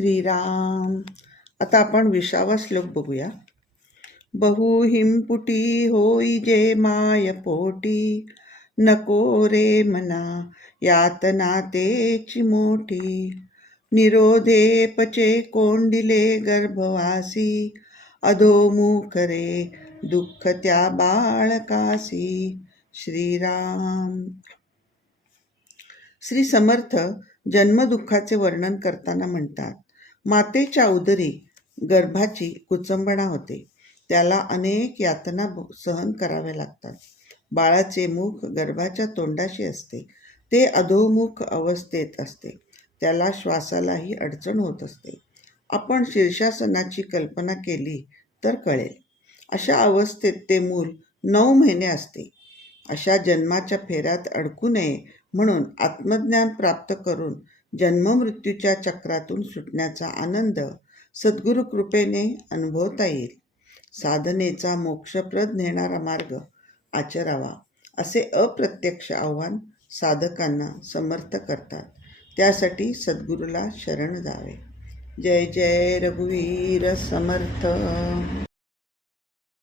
श्रीराम. आता आपण विसावा श्लोक बघूया. बहु हिमपुटी होई जे माय पोटी नको रे मना यातना तेची मोठी. निरोधे पचे कोंडिले गर्भवासी अधोमुख रे दुःख त्या बाळकासी. श्रीराम. श्री समर्थ जन्मदुःखाचे वर्णन करताना म्हणतात मातेच्या उदरी गर्भाची कुचंबणा होते. त्याला अनेक यातना भो- सहन कराव्या लागतात. बाळाचे मुख गर्भाच्या तोंडाशी असते. ते अधोमुख अवस्थेत असते. त्याला श्वासालाही अडचण होत असते. आपण शीर्षासनाची कल्पना केली तर कळेल. अशा अवस्थेत ते मूल नऊ महिने असते. अशा जन्माच्या फेऱ्यात अडकू नये म्हणून आत्मज्ञान प्राप्त करून जन्ममृत्यूच्या चक्रातून सुटण्याचा आनंद सद्गुरु कृपेने अनुभवता येईल. साधनेचा मोक्षप्रद नेणारा मार्ग आचरावा असे अप्रत्यक्ष आव्हान साधकांना समर्थ करतात. त्यासाठी सद्गुरूला शरण जावे जय जय रघुवीर समर्थ!